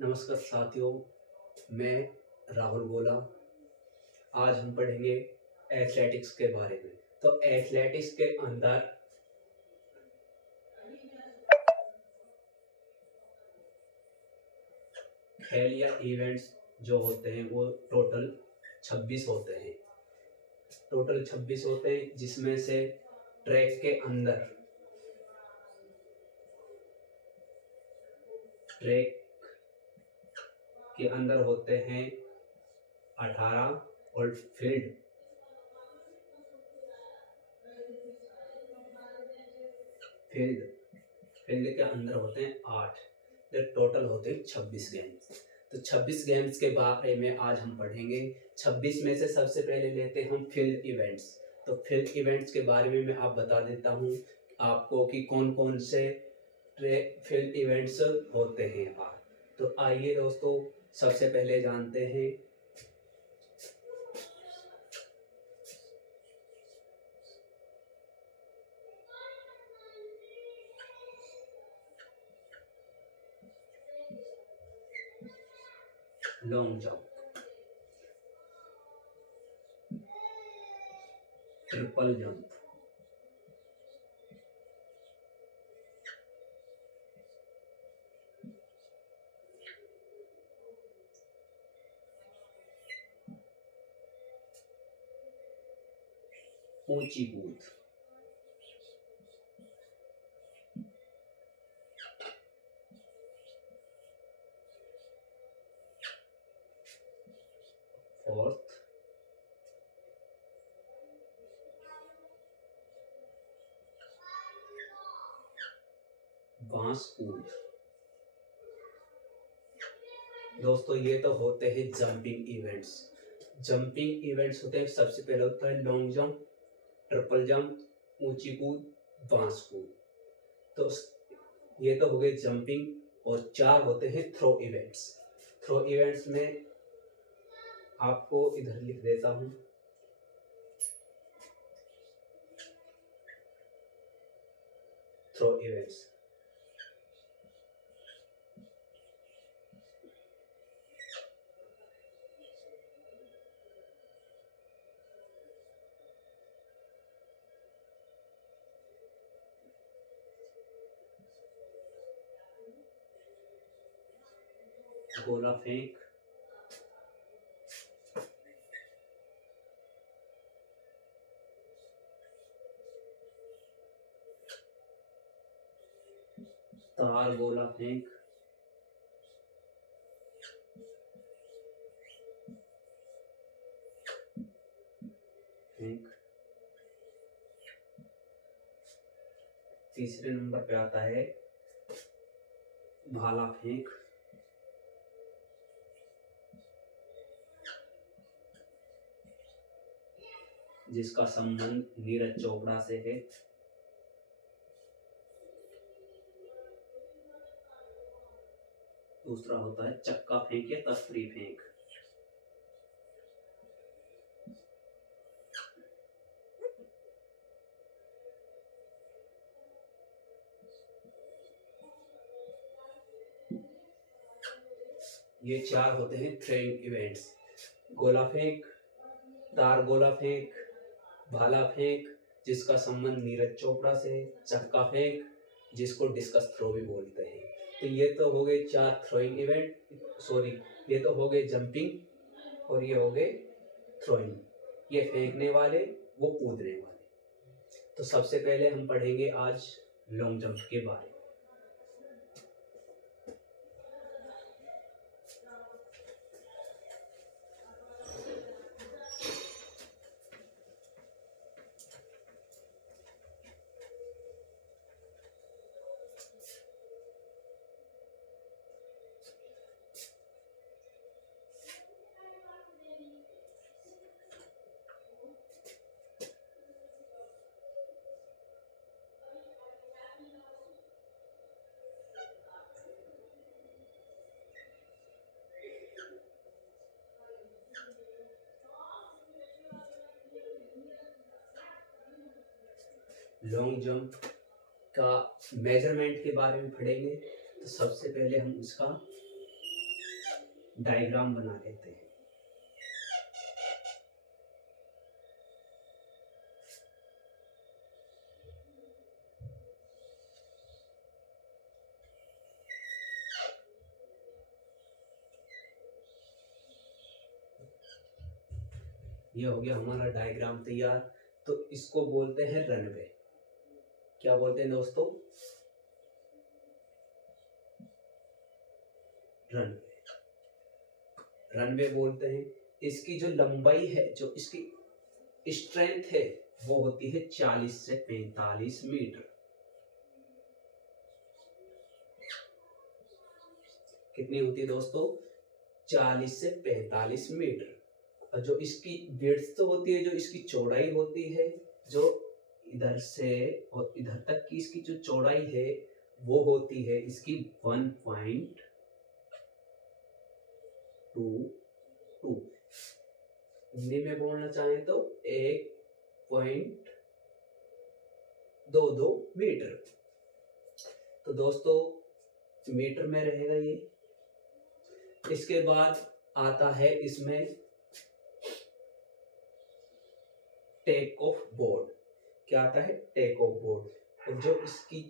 नमस्कार साथियों, मैं राहुल गोला। आज हम पढ़ेंगे एथलेटिक्स के बारे में। तो एथलेटिक्स के अंदर खेल या इवेंट्स जो होते हैं वो टोटल 26 होते हैं। जिसमें से ट्रैक के अंदर होते हैं 18 और फील्ड के अंदर होते हैं 8। तो टोटल होते हैं 26 गेम्स। तो 26 गेम्स के बारे में आज हम पढ़ेंगे। 26 में से सबसे पहले लेते हैं हम फील्ड इवेंट्स। तो फील्ड इवेंट्स के बारे में मैं आप बता देता हूँ आपको कि कौन कौन से फील्ड इवेंट्स होते हैं आज। तो आइए दोस्तों, सबसे पहले जानते हैं लॉन्ग जंप, ट्रिपल जंप, ऊंची कूद, फोर्थ बांस कूद। दोस्तों ये तो होते हैं जंपिंग इवेंट्स होते हैं। सबसे पहले होता है लॉन्ग जंप, ट्रिपल जंप, ऊंची कूद, बांस कूद। तो ये तो हो गए जंपिंग। और 4 होते हैं थ्रो इवेंट्स में आपको इधर लिख देता हूं। थ्रो इवेंट्स गोला फेंक, तार गोला फेंक, तीसरे नंबर पे आता है भाला फेंक, जिसका संबंध नीरज चोपड़ा से है। दूसरा होता है चक्का फेंक या तस्तरी फेंक। ये 4 होते हैं थ्रोइंग इवेंट्स। गोला फेंक, तार गोला फेंक, भाला फेंक जिसका संबंध नीरज चोपड़ा से, चक्का फेंक जिसको डिस्कस थ्रो भी बोलते हैं। तो ये तो हो गए 4 थ्रोइंग इवेंट, सॉरी ये तो हो गए जंपिंग और ये हो गए थ्रोइंग। ये फेंकने वाले, वो कूदने वाले। तो सबसे पहले हम पढ़ेंगे आज लॉन्ग जंप के बारे में। लॉन्ग जंप का मेजरमेंट के बारे में पढ़ेंगे। तो सबसे पहले हम उसका डायग्राम बना लेते हैं। ये हो गया हमारा डायग्राम तैयार। तो इसको बोलते हैं रनवे। क्या बोलते हैं दोस्तों? रनवे। रनवे बोलते हैं। इसकी जो लंबाई है, जो इसकी स्ट्रेंथ है, वो होती है 40 से 45 मीटर। कितनी होती है दोस्तों? 40 से 45 मीटर। और जो इसकी विड्थ तो होती है, जो इसकी चौड़ाई होती है, जो इधर से और इधर तक की इसकी जो चौड़ाई है, वो होती है इसकी 1.22। हिंदी में बोलना चाहें तो 1.22 मीटर। तो दोस्तों मीटर में रहेगा ये। इसके बाद आता है इसमें टेक ऑफ बोर्ड। क्या आता है? Take off board. और जो इसकी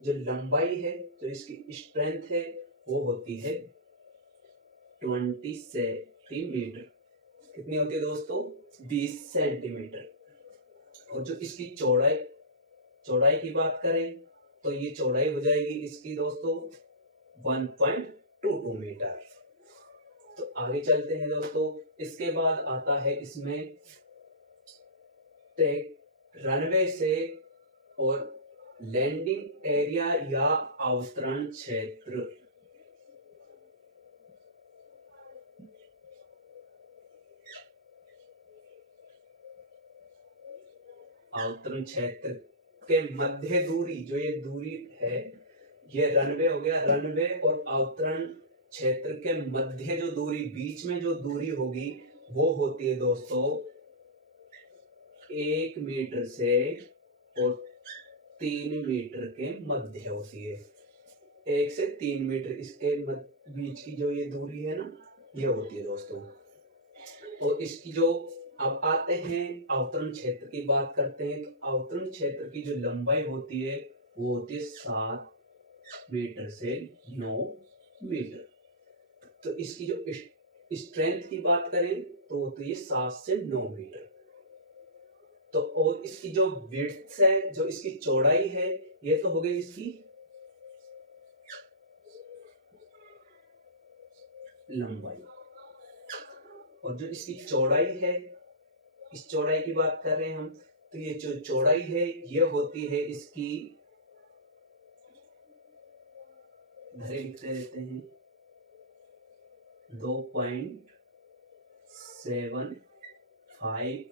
जो लंबाई है, जो इसकी स्ट्रेंथ है, वो होती है 20 सेंटीमीटर। कितनी होती है दोस्तों? 20 सेंटीमीटर। और जो इसकी चौड़ाई की बात करें तो ये चौड़ाई हो जाएगी इसकी दोस्तों 1.22 मीटर। तो आगे चलते हैं दोस्तों। इसके बाद आता है इसमें रनवे से और लैंडिंग एरिया या अवतरण क्षेत्र। अवतरण क्षेत्र के मध्य दूरी, जो ये दूरी है, ये रनवे हो गया। रनवे और अवतरण क्षेत्र के मध्य जो दूरी, बीच में जो दूरी होगी, वो होती है दोस्तों 1 मीटर से और 3 मीटर के मध्य होती है। 1 से 3 मीटर इसके बीच की जो ये दूरी है ना, ये होती है दोस्तों। और इसकी जो, अब आते हैं अवतरण क्षेत्र की बात करते हैं। तो अवतरण क्षेत्र की जो लंबाई होती है, वो होती है 7 मीटर से 9 मीटर। तो इसकी जो स्ट्रेंथ की बात करें तो होती है 7 से 9 मीटर। तो और इसकी जो विड्थ है, जो इसकी चौड़ाई है, ये तो हो गई इसकी लंबाई। और जो इसकी चौड़ाई है, इस चौड़ाई की बात कर रहे हैं हम, तो ये जो चौड़ाई है, ये होती है इसकी, इधर लिखते रहते हैं, 2.75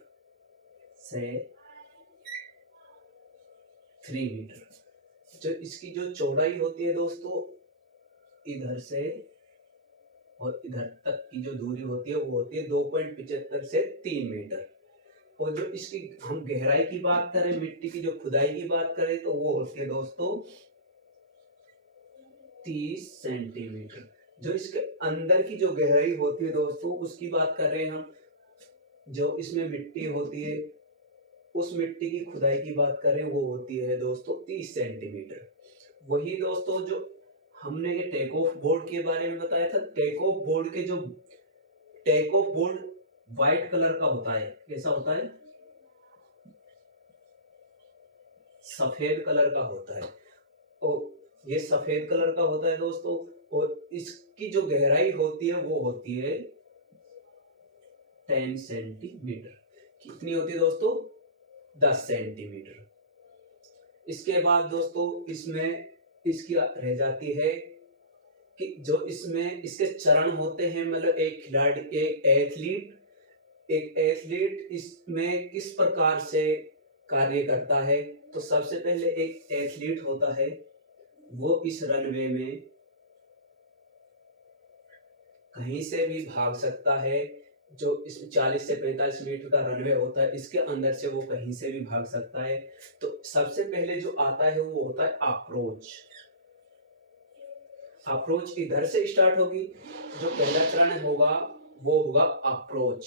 से 3 मीटर। जो इसकी जो चौड़ाई होती है दोस्तों, इधर से और इधर तक की जो दूरी होती है, वो होती है 2.75 से 3 मीटर। और जो इसकी हम गहराई की बात करें, मिट्टी की जो खुदाई की बात करें, तो वो होती है दोस्तों 30 सेंटीमीटर। जो इसके अंदर की जो गहराई होती है दोस्तों, उसकी बात कर रहे हैं हम। जो इसमें मिट्टी होती है, उस मिट्टी की खुदाई की बात करें, वो होती है दोस्तों 30 सेंटीमीटर। वही दोस्तों जो हमने ये टेक ऑफ बोर्ड के बारे में बताया था, टेक ऑफ बोर्ड के जो take off board white colour का होता है। कैसा होता है? सफेद कलर का होता है। और ये सफेद कलर का होता है दोस्तों। और इसकी जो गहराई होती है, वो होती है 10 सेंटीमीटर। कितनी होती है दोस्तों? 10 सेंटीमीटर। इसके बाद दोस्तों इसमें इसकी रह जाती है कि जो इसमें इसके चरण होते हैं, मतलब एक खिलाड़ी, एक एथलीट इसमें किस प्रकार से कार्य करता है। तो सबसे पहले एक एथलीट होता है, वो इस रनवे में कहीं से भी भाग सकता है। जो इस 40 से 45 मीटर का रनवे होता है, इसके अंदर से वो कहीं से भी भाग सकता है। तो सबसे पहले जो आता है, वो होता है अप्रोच। अप्रोच इधर से स्टार्ट होगी। जो पहला चरण होगा वो होगा अप्रोच।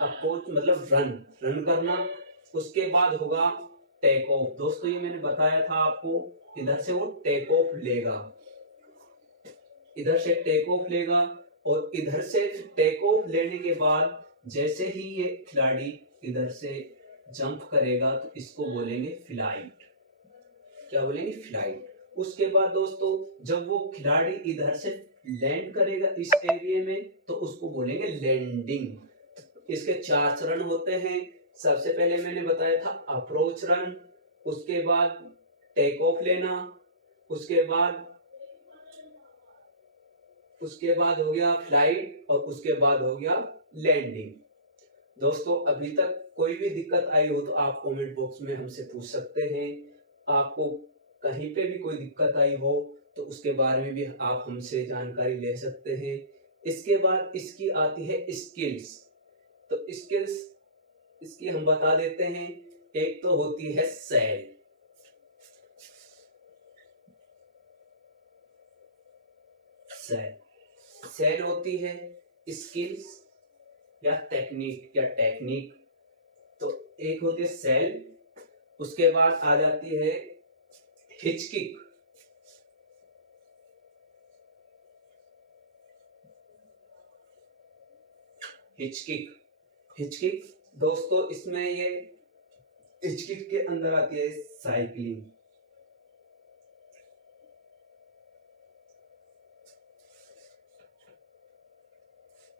अप्रोच मतलब रन करना। उसके बाद होगा टेक ऑफ। दोस्तों ये मैंने बताया था आपको, इधर से वो टेक ऑफ लेगा, इधर से टेक ऑफ लेगा, और इधर से टेक ऑफ लेने के बाद जैसे ही ये खिलाड़ी इधर से जंप करेगा तो इसको बोलेंगे फ्लाइट। क्या बोलेंगे? फ्लाइट। उसके बाद दोस्तों जब वो खिलाड़ी इधर से लैंड करेगा इस एरिया में तो उसको बोलेंगे लैंडिंग। इसके 4 चरण होते हैं। सबसे पहले मैंने बताया था अप्रोच रन, उसके बाद टेक ऑफ लेना, उसके बाद हो गया फ्लाइट, और उसके बाद हो गया लैंडिंग। दोस्तों अभी तक कोई भी दिक्कत आई हो तो आप कमेंट बॉक्स में हमसे पूछ सकते हैं। आपको कहीं पे भी कोई दिक्कत आई हो तो उसके बारे में भी आप हमसे जानकारी ले सकते हैं। इसके बाद इसकी आती है स्किल्स। तो स्किल्स इसकी हम बता देते हैं। एक तो होती है सेल। सेल होती है स्किल्स या टेक्निक। तो एक होती है सेल, उसके बाद आ जाती है हिचकिक। हिचकिक दोस्तों इसमें ये हिचकिक के अंदर आती है साइकिलिंग।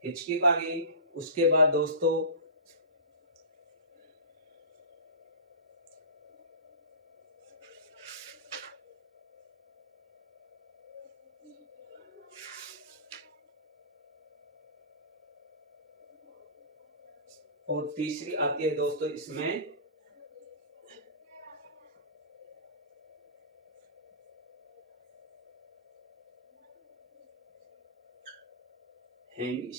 हिचकिक आ गई। उसके बाद दोस्तों और तीसरी आती है दोस्तों इसमें हैंग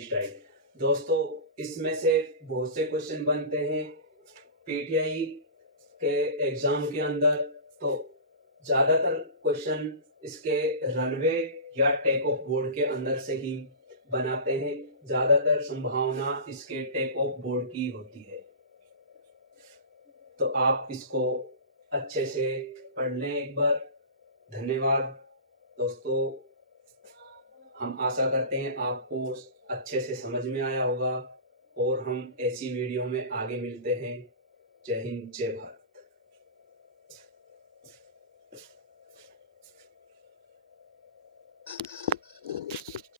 स्टाइल। दोस्तों इसमें से बहुत से क्वेश्चन बनते हैं पीटीआई के एग्जाम के अंदर। तो ज्यादातर क्वेश्चन इसके रनवे या टेक ऑफ बोर्ड के अंदर से ही बनाते हैं। ज्यादातर संभावना इसके टेक ऑफ बोर्ड की होती है। तो आप इसको अच्छे से पढ़ लें एक बार। धन्यवाद दोस्तों। हम आशा करते हैं आपको अच्छे से समझ में आया होगा, और हम ऐसी वीडियो में आगे मिलते हैं। जय हिंद, जय भारत।